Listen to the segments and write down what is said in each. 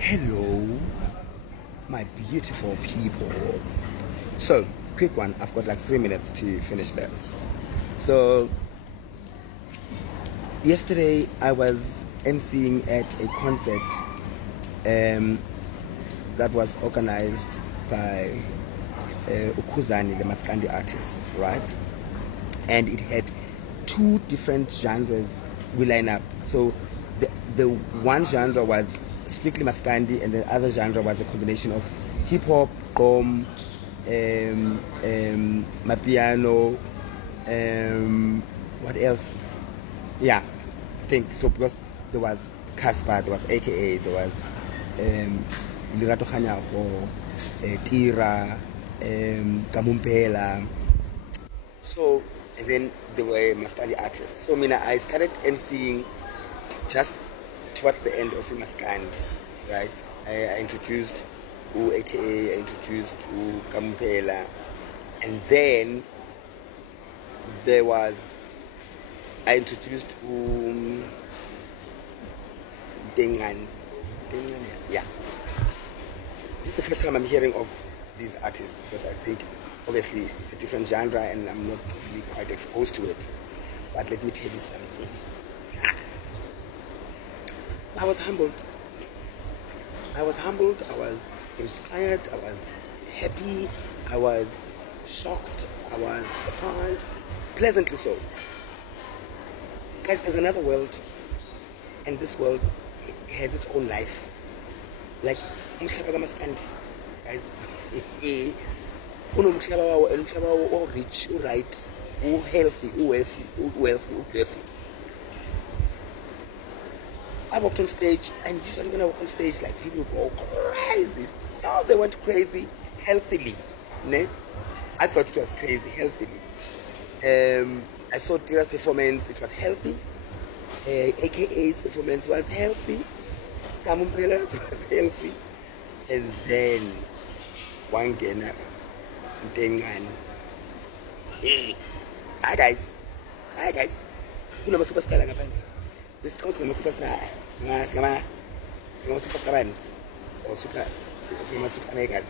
Hello, my beautiful people. So, quick one. I've got like 3 minutes to finish this. So, yesterday I was emceeing at a concert that was organized by uKhuzani, the Maskandi artist, right? And it had two different genres we line up. So the one genre was strictly Maskandi, and the other genre was a combination of hip hop, gqom, mapiano, what else? Yeah, I think so, because there was Casper, there was AKA, there was Lirato Khanyago, Tira, Kamumpela. So, and then there were Maskandi artists. So, I started emceeing just towards the end of Umaskandi, right? I introduced AKA, I introduced Kamumpela, and then I introduced uNtencane. Yeah. This is the first time I'm hearing of these artists, because I think obviously it's a different genre and I'm not really quite exposed to it. But let me tell you something. I was humbled. I was inspired, I was happy, I was shocked, I was surprised, pleasantly so. Guys, there's another world, and this world has its own life. Like umhlaba kaMaskandi, guys. Unomhlaba wawo, and umhlaba wawo rich, right, healthy, wealthy. I walked on stage, and usually when I walk on stage, like, people go crazy. No, they went crazy healthily. Ne? I thought it was crazy healthily. I saw Tira's performance, it was healthy. AKA's performance was healthy. Kamumpela's was healthy. And then wangena uNtencane. Hey, hi guys. Kunama superstar ngaphandle. Besiqhamuka ngama-superstar, singama-superstars or super megas,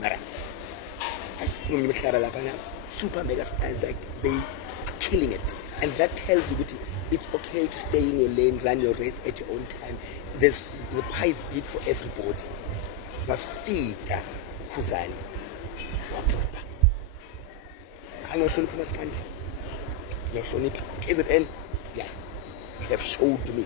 mara asikhulumi imihlaba lapha na super mega stars, like they are killing it, and that tells you that it's okay to stay in your lane, run your race at your own time. The pie is big for everybody. Bafika uKhuzani wabhubha. Angihlonipha uMaskandi, uyahlonipha KZN. Yeah, you have showed me.